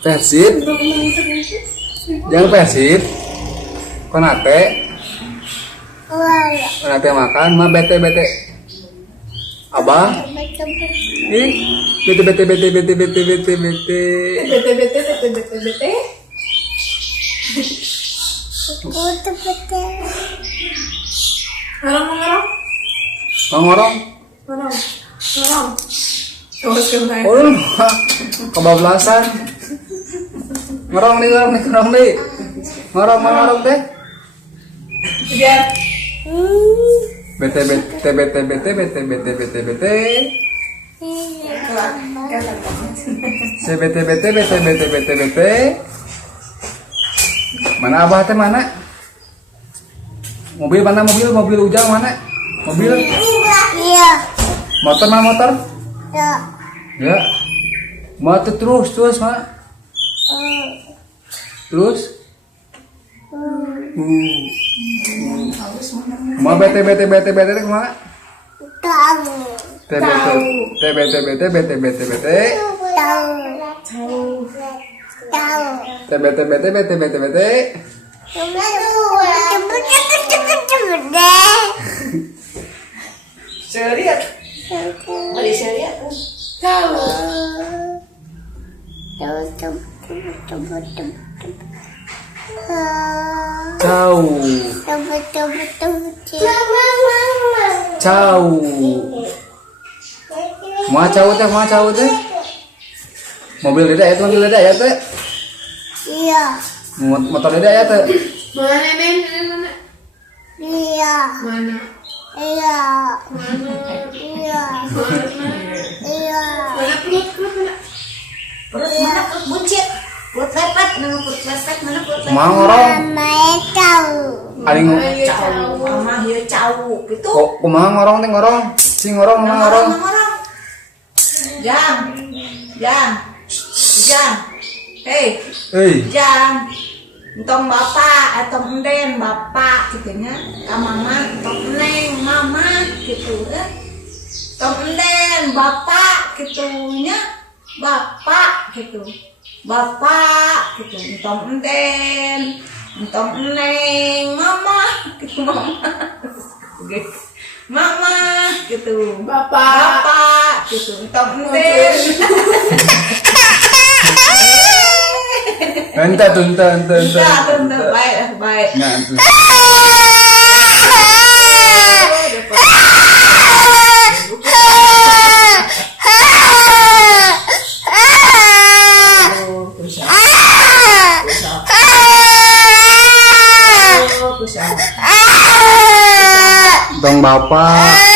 Persib. Jangan Persib. Konate. Konate makan, mah bete. Abah. Ih, bete. Ngorong. Oh, kebablasan. Ngorong nih. Ngorong teh. Bete. Se bete. Mana abah teh mana? Mobil mana? Mobil Ujang mana? Mobil? Iya. Motor? Ya. Ya. Motor terus mana? Terus? Mau bete kemana? Tahu. Bete. Seriat. Beli seriat. Tahu. Mau cawu teh. Mobil dia ya teh. Iya. Motor dia ya teh. Mana mana? Iya. Mana? Iya. Mana? Iya. Iya. Mana perut mana? Perut mana perut buncit? Perut lepet, mana perut lepet, mana perut lepet? Mau ngorong. Mama tahu. Aling Cawu, mama hieu cawu gitu. kok kumaha ngorong teh ngorong. Si ngorong. Jang. Hei, Jang. Entong bapak atau enden bapak gitu nya. Ka mama entong neng mama gitu ya. Entong enden bapak gitu nya. Bapak gitu. Entong enden, entong neng mama gitu mama. Gitu. Mama gitu. Bapak gitu. Entong enden. Ente. Baik. Nah, ente. Dong bapak.